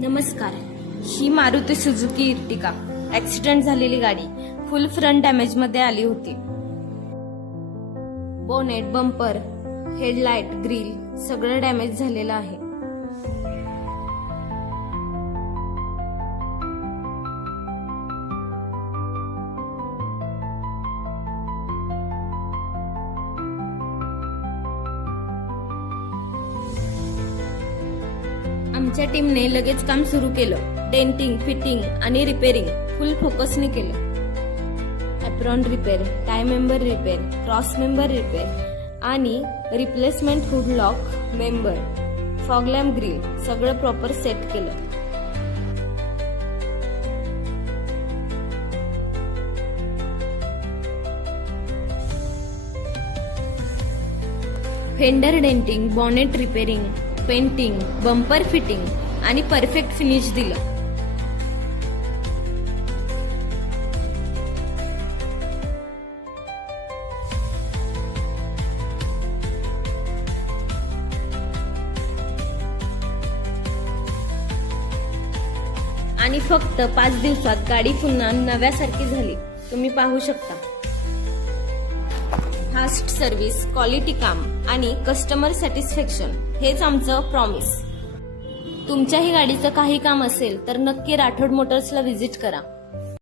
नमस्कार. ही Maruti Suzuki Ertiga accident झालेली गाडी फुल फ्रंट डॅमेज मध्ये आली होती. बोनेट, बंपर, हेडलाइट, ग्रिल सगळं डॅमेज झालेलं आहे. आमच्या टीमने लगेच काम सुरू केलं. डेंटिंग, फिटिंग आणि रिपेरिंग फुल फोकसने केलं. Apron repair, tie member repair, cross member repair आणि replacement hood lock member, fog lamp, grille सगळं प्रॉपर सेट केलं. Fender denting, bonnet repairing, painting, bumper fitting आणि परफेक्ट फिनिश दिलं. आणि फक्त 5 दिवसात गाडी पुन्हा नव्यासारखी झाली. तुम्ही पाहू शकता. फास्ट सर्व्हिस, क्वालिटी काम आणि कस्टमर सॅटिस्फॅक्शन हेच आमचं प्रॉमिस. तुमच्याही गाडीचं काही काम असेल तर नक्की राठोड मोटर्सला व्हिजिट करा.